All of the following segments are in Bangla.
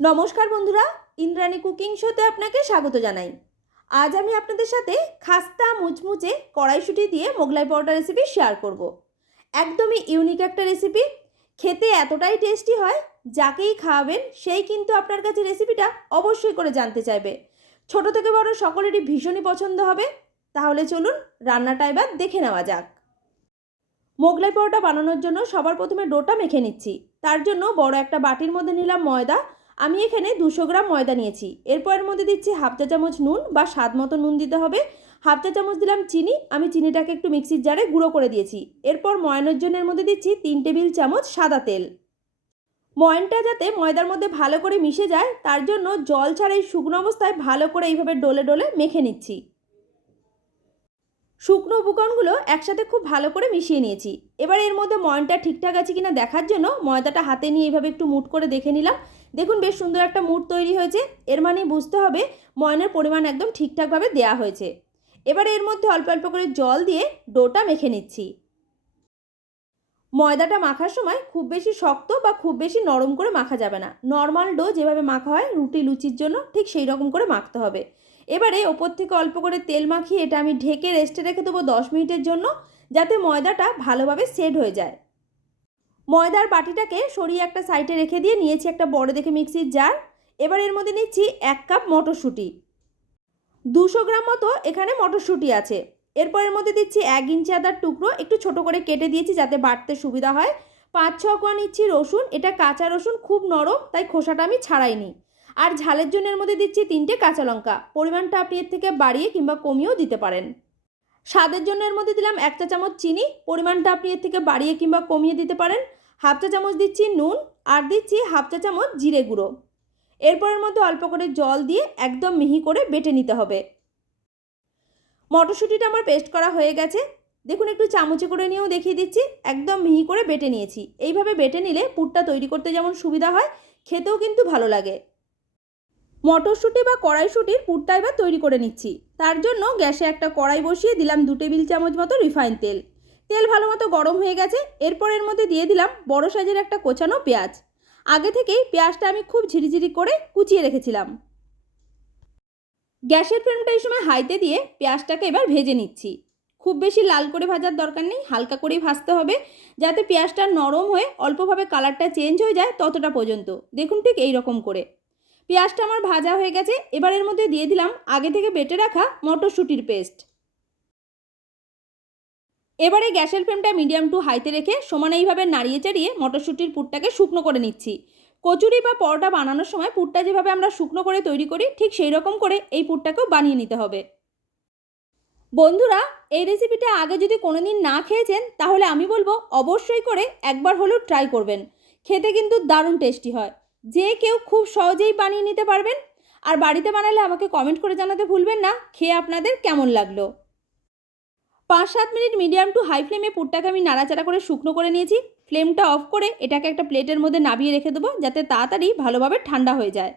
নমস্কার বন্ধুরা, ইন্দ্রাণী কুকিং শোতে আপনাকে স্বাগত জানাই। আজ আমি আপনাদের সাথে খাস্তা মুচমুচে কড়াইশুঁটি দিয়ে মোগলাই পরোটা রেসিপি শেয়ার করব। একদমই ইউনিক একটা রেসিপি খেতে এতটাই টেস্টি হয়, যাকেই খাওয়াবেন, সেই কিন্তু আপনার কাছে রেসিপিটা অবশ্যই করে জানতে চাইবে। ছোট থেকে বড় সকলেরই ভীষণই পছন্দ হবে। তাহলে চলুন রান্নাটা এবার দেখে নেওয়া যাক। মোগলাই পরোটা বানানোর জন্য সবার প্রথমে ডোটা মেখে নিচ্ছি। তার জন্য বড় একটা বাটির মধ্যে নিলাম ময়দা আমি এখানে দুশো গ্রাম ময়দা নিয়েছি। এরপর এর মধ্যে দিচ্ছি হাফ চা চামচ নুন বা স্বাদ মতো নুন দিতে হবে। হাফ চা চামচ দিলাম চিনি। আমি চিনিটাকে একটু মিক্সির জারে গুঁড়ো করে দিয়েছি। এরপর ময়ানোর জন্য এর মধ্যে দিচ্ছি তিন টেবিল চামচ সাদা তেল। ময়নটা যাতে ময়দার মধ্যে ভালো করে মিশে যায়, তার জন্য জল ছাড়া এই শুকনো অবস্থায় ভালো করে এইভাবে ডলে ডলে মেখে নিচ্ছি। শুকনো উপকরণগুলো একসাথে খুব ভালো করে মিশিয়ে নিয়েছি। এবার এর মধ্যে ময়নটা ঠিকঠাক আছে কিনা দেখার জন্য ময়দাটা হাতে নিয়ে এইভাবে একটু মুট করে দেখে নিলাম। দেখুন, বেশ সুন্দর একটা মুট তৈরি হয়েছে। এর মানে বুঝতে হবে ময়নের পরিমাণ একদম ঠিকঠাকভাবে দেওয়া হয়েছে। এবার এর মধ্যে অল্প অল্প করে জল দিয়ে ডোটা মেখে নিচ্ছি। ময়দাটা মাখার সময় খুব বেশি শক্ত বা খুব বেশি নরম করে মাখা যাবে না। নর্মাল ডো যেভাবে মাখা হয়, রুটি লুচির জন্য ঠিক সেই রকম করে মাখতে হবে। এবারে ওপর থেকে অল্প করে তেল মাখিয়ে এটা আমি ঢেকে রেস্টে রেখে দেবো দশ মিনিটের জন্য, যাতে ময়দাটা ভালোভাবে সেট হয়ে যায়। ময়দার বাটিটাকে সরিয়ে একটা সাইডে রেখে দিয়ে নিয়েছি একটা বড় দেখে মিক্সির জার। এবার এর মধ্যে নিচ্ছি এক কাপ মটরশুঁটি। দুশো গ্রাম মতো এখানে মটরশুঁটি আছে। এরপর এর মধ্যে দিচ্ছি এক ইঞ্চি আদার টুকরো, একটু ছোট করে কেটে দিয়েছি যাতে বাটতে সুবিধা হয়। পাঁচ, ছ কোয়া নিচ্ছি রসুন, এটা কাঁচা রসুন, খুব নরম, তাই খোসাটা আমি ছাড়াইনি। আর ঝালের জন্য এর মধ্যে দিচ্ছি তিনটে কাঁচা লঙ্কা। পরিমাণটা আপনি এর থেকে বাড়িয়ে কিংবা কমিয়েও দিতে পারেন। স্বাদের জন্য এর মধ্যে দিলাম এক চা চামচ চিনি। পরিমাণটা আপনি এর থেকে বাড়িয়ে কিংবা কমিয়ে দিতে পারেন। হাফ চা চামচ দিচ্ছি নুন আর দিচ্ছি হাফ চা চামচ জিরে গুঁড়ো। এরপরের মধ্যে অল্প করে জল দিয়ে একদম মিহি করে বেটে নিতে হবে। মটরশুঁটিটা আমার পেস্ট করা হয়ে গেছে। দেখুন, একটু চামচে করে নিয়েও দেখিয়ে দিচ্ছি। একদম মিহি করে বেটে নিয়েছি। এইভাবে বেটে নিলে পুরটা তৈরি করতে যেমন সুবিধা হয়, খেতেও কিন্তু ভালো লাগে। মটরশুঁটি বা কড়াইশুঁটির পুরটা এবার তৈরি করে নিচ্ছি। তার জন্য গ্যাসে একটা কড়াই বসিয়ে দিলাম দু টেবিল চামচ মতো রিফাইন তেল। তেল ভালো মতো গরম হয়ে গেছে, এরপর এর মধ্যে দিয়ে দিলাম বড় সাইজের একটা কোচানো পেঁয়াজ। আগে থেকেই পেঁয়াজটা আমি খুব ঝিরিঝিরি করে কুচিয়ে রেখেছিলাম। গ্যাসের ফ্লেমটা এই সময় হাইতে দিয়ে পেঁয়াজটাকে এবার ভেজে নিচ্ছি। খুব বেশি লাল করে ভাজার দরকার নেই, হালকা করেই ভাজতে হবে, যাতে পেঁয়াজটা নরম হয়ে অল্পভাবে কালারটা চেঞ্জ হয়ে যায় ততটা পর্যন্ত। দেখুন ঠিক এই রকম করে। পেঁয়াজটা আমার ভাজা হয়ে গেছে এবার এর মধ্যে দিয়ে দিলাম আগে থেকে বেটে রাখা মটরশুঁটির পেস্ট। এবারে গ্যাসের ফ্লেমটা মিডিয়াম টু হাইতে রেখে সমানে এইভাবে নাড়িয়ে চাড়িয়ে মটরশুঁটির পুরটাকে শুকনো করে নিচ্ছি। কচুরি বা পরোটা বানানোর সময় পুরটা যেভাবে আমরা শুকনো করে তৈরি করি, ঠিক সেই রকম করে এই পুরটাকেও বানিয়ে নিতে হবে। বন্ধুরা, এই রেসিপিটা আগে যদি কোনোদিন না খেয়েছেন, তাহলে আমি বলব অবশ্যই করে একবার হলেও ট্রাই করবেন। খেতে কিন্তু দারুণ টেস্টি হয়। যে কেউ খুব সহজেই বানিয়ে নিতে পারবেন। আর বাড়িতে বানালে আমাকে কমেন্ট করে জানাতে ভুলবেন না। খেয়ে আপনাদের কেমন লাগল? পাঁচ সাত মিনিট মিডিয়াম টু হাই ফ্লেমে পুরটাকে আমি নাড়াচাড়া করে শুকনো করে নিয়েছি। ফ্লেমটা অফ করে এটাকে একটা প্লেটের মধ্যে নাবিয়ে রেখে দেবো যাতে তাড়াতাড়ি ভালোভাবে ঠান্ডা হয়ে যায়।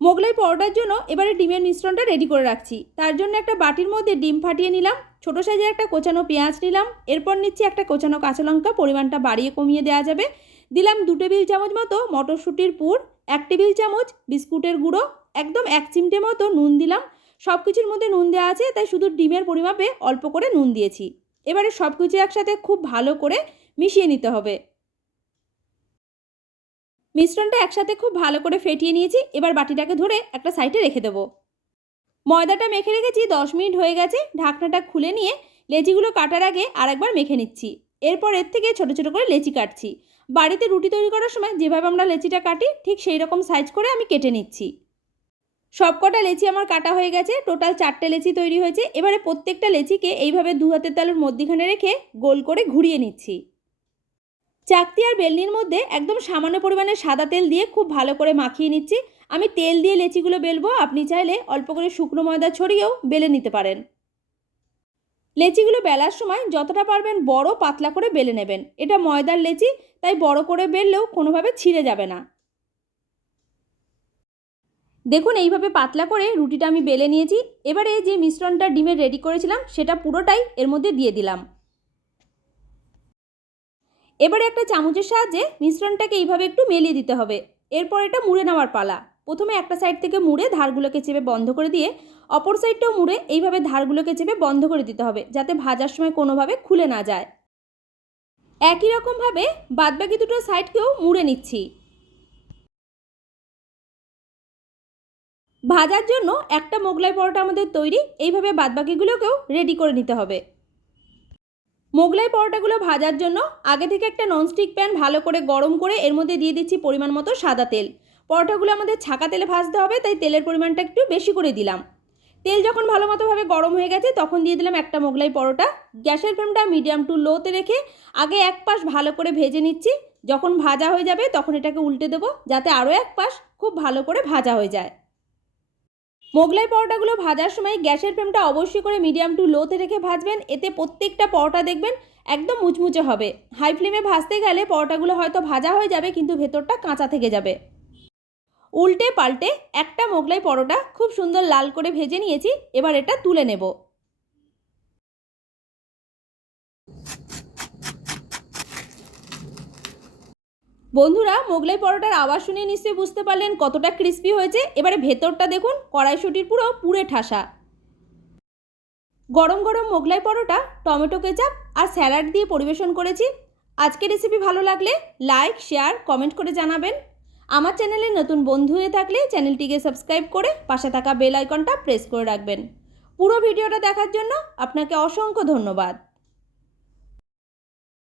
মোগলাই পরোটার জন্য এবারে ডিমের মিশ্রণটা রেডি করে রাখছি। তার জন্য একটা বাটির মধ্যে ডিম ফাটিয়ে নিলাম। ছোটো সাইজের একটা কোচানো পেঁয়াজ নিলাম। এরপর নিচ্ছি একটা কোচানো কাঁচা লঙ্কা। পরিমাণটা বাড়িয়ে কমিয়ে দেওয়া যাবে। দিলাম দু টেবিল চামচ মতো মটরশুঁটির পুর, এক টেবিল চামচ বিস্কুটের গুঁড়ো, একদম এক চিমটে মতো নুন দিলাম। সব কিছুর মধ্যে নুন দেওয়া আছে, তাই শুধু ডিমের পরিমাপে অল্প করে নুন দিয়েছি। এবারে সব কিছু একসাথে খুব ভালো করে মিশিয়ে নিতে হবে। মিশ্রণটা একসাথে খুব ভালো করে ফেটিয়ে নিয়েছি, এবার বাটিটাকে ধরে একটা সাইডে রেখে দেবো। ময়দাটা মেখে রেখেছি, দশ মিনিট হয়ে গেছে। ঢাকনাটা খুলে নিয়ে লেচিগুলো কাটার আগে আরেকবার মেখে নিচ্ছি। এরপর এর থেকে ছোটো ছোটো করে লেচি কাটছি। বাড়িতে রুটি তৈরি করার সময় যেভাবে আমরা লেচিটা কাটি, ঠিক সেই রকম সাইজ করে আমি কেটে নিচ্ছি। সবকটা লেচি আমার কাটা হয়ে গেছে টোটাল চারটে লেচি তৈরি হয়েছে। এবারে প্রত্যেকটা লেচিকে এইভাবে দু হাতের তালুর মধ্যিখানে রেখে গোল করে ঘুরিয়ে নিচ্ছি। চাকতি আর বেলনির মধ্যে একদম সামান্য পরিমাণে সাদা তেল দিয়ে খুব ভালো করে মাখিয়ে নিচ্ছি। আমি তেল দিয়ে লেচিগুলো বেলবো, আপনি চাইলে অল্প করে শুকনো ময়দা ছড়িয়েও বেলে নিতে পারেন। লেচিগুলো বেলার সময় যতটা পারবেন বড় পাতলা করে বেলে নেবেন। এটা ময়দার লেচি, তাই বড় করে বেললেও কোনোভাবে ছিঁড়ে যাবে না। দেখুন, এইভাবে পাতলা করে রুটিটা আমি বেলে নিয়েছি। এবারে যে মিশ্রণটা ডিমের রেডি করেছিলাম, সেটা পুরোটাই এর মধ্যে দিয়ে দিলাম। এবারে একটা চামচের সাহায্যে মিশ্রণটাকে এইভাবে একটু মেলিয়ে দিতে হবে। এরপর এটা মুড়ে নেওয়ার পালা। প্রথমে একটা সাইড থেকে মুড়ে ধারগুলোকে চেপে বন্ধ করে দিয়ে অপর সাইডটাও মুড়ে এইভাবে ধারগুলোকে চেপে বন্ধ করে দিতে হবে যাতে ভাজার সময় কোনোভাবে খুলে না যায়। একই রকমভাবে বাদবাকি দুটো সাইডকেও মুড়ে নিচ্ছি। ভাজার জন্য একটা মোগলাই পরোটা আমাদের তৈরি, এইভাবে বাদবাকিগুলোকেও রেডি করে নিতে হবে। মোগলাই পরোটাগুলো ভাজার জন্য আগে থেকে একটা ননস্টিক প্যান ভালো করে গরম করে এর মধ্যে দিয়ে দিচ্ছি পরিমাণ মতো সাদা তেল। পরোটাগুলো আমাদের ছাকা তেলে ভাজতে হবে, তাই তেলের পরিমাণটা একটু বেশি করে দিলাম। তেল যখন ভালো মতোভাবে গরম হয়ে গেছে, তখন দিয়ে দিলাম একটা মোগলাই পরোটা। গ্যাসের ফ্লেমটা মিডিয়াম টু লোতে রেখে আগে এক পাশ ভালো করে ভেজে নিচ্ছি। যখন ভাজা হয়ে যাবে, তখন এটাকে উল্টে দেবো, যাতে আরও এক পাশ খুব ভালো করে ভাজা হয়ে যায়। মোগলাই পরোটাগুলো ভাজার সময় গ্যাসের ফ্লেমটা অবশ্যই করে মিডিয়াম টু লোতে রেখে ভাজবেন। এতে প্রত্যেকটা পরোটা দেখবেন একদম মুচমুচে হবে। হাই ফ্লেমে ভাজতে গেলে পরোটাগুলো হয়তো ভাজা হয়ে যাবে, কিন্তু ভেতরটা কাঁচা থেকে যাবে। উল্টে পাল্টে একটা মোগলাই পরোটা খুব সুন্দর লাল করে ভেজে নিয়েছি, এবার এটা তুলে নেব। বন্ধুরা, মোগলাই পরোটার আওয়াজ শুনে নিশ্চয়ই বুঝতে পারলেন কতটা ক্রিস্পি হয়েছে। এবারে ভেতরটা দেখুন, কড়াইশুটির পুরো পুরে ঠাসা। গরম গরম মোগলাই পরোটা, টমেটো কেচাপ আর স্যালাড দিয়ে পরিবেশন করেছি। আজকের রেসিপি ভালো লাগলে লাইক শেয়ার কমেন্ট করে জানাবেন। আমার চ্যানেলে নতুন বন্ধু হয়ে থাকলে চ্যানেলটিকে সাবস্ক্রাইব করে পাশে থাকা বেল আইকনটা প্রেস করে রাখবেন। পুরো ভিডিওটা দেখার জন্য আপনাকে অসংখ্য ধন্যবাদ।